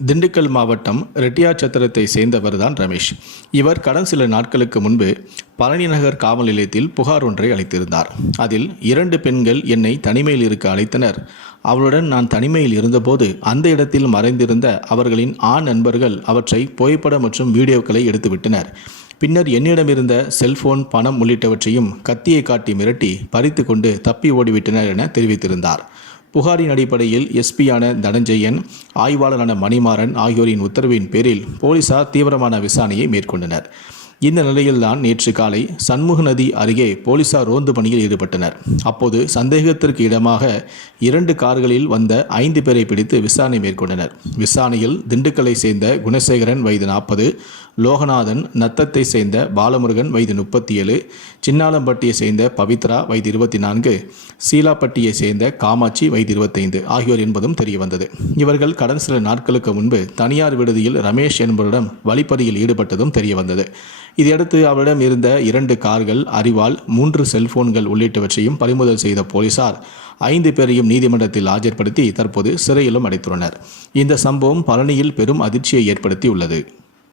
திண்டுக்கல் மாவட்டம் ரெட்டியாச்சத்திரத்தை சேர்ந்தவர் தான் ரமேஷ். இவர் கடந்த சில நாட்களுக்கு முன்பு பழனி நகர் காவல் நிலையத்தில் புகார் ஒன்றை அளித்திருந்தார். அதில் இரண்டு பெண்கள் என்னை தனிமையில் இருக்க அழைத்தனர். அவளுடன் நான் தனிமையில் இருந்தபோது அந்த இடத்தில் மறைந்திருந்த அவர்களின் ஆண் நண்பர்கள் அவற்றை புகைப்படம் மற்றும் வீடியோக்களை எடுத்துவிட்டனர். பின்னர் என்னிடமிருந்த செல்போன் பணம் உள்ளிட்டவற்றையும் கத்தியை காட்டி மிரட்டி பறித்து கொண்டு தப்பி ஓடிவிட்டனர் என தெரிவித்திருந்தார். புகாரின் அடிப்படையில் எஸ்பியான தனஞ்சயன் ஆய்வாளரான மணிமாறன் ஆகியோரின் உத்தரவின் பேரில் போலீசார் தீவிரமான விசாரணையை மேற்கொண்டனர். இந்த நிலையில்தான் நேற்று காலை சண்முக நதி அருகே போலீசார் ரோந்து பணியில் ஈடுபட்டனர். அப்போது சந்தேகத்திற்கு இடமாக இரண்டு கார்களில் வந்த ஐந்து பேரை பிடித்து விசாரணை மேற்கொண்டனர். விசாரணையில் திண்டுக்கலை சேர்ந்த குணசேகரன் வயது நாற்பது லோகநாதன் நத்தத்தை சேர்ந்த பாலமுருகன் வயது முப்பத்தி ஏழு சின்னாலம்பட்டியை சேர்ந்த பவித்ரா வயது இருபத்தி நான்கு சீலாப்பட்டியை சேர்ந்த காமாட்சி வயது இருபத்தைந்து ஆகியோர் என்பதும் தெரியவந்தது. இவர்கள் கடந்த சில நாட்களுக்கு முன்பு தனியார் விடுதியில் ரமேஷ் என்பவரிடம் வழிப்பறியில் ஈடுபட்டதும் தெரியவந்தது. இதையடுத்து அவரிடம் இருந்த இரண்டு கார்கள் அறிவால் மூன்று செல்போன்கள் உள்ளிட்டவற்றையும் பறிமுதல் செய்த போலீசார் ஐந்து பேரையும் நீதிமன்றத்தில் ஆஜர்படுத்தி தற்போது சிறையிலும் அடைத்துள்ளனர். இந்த சம்பவம் பழனியில் பெரும் அதிர்ச்சியை ஏற்படுத்தி உள்ளது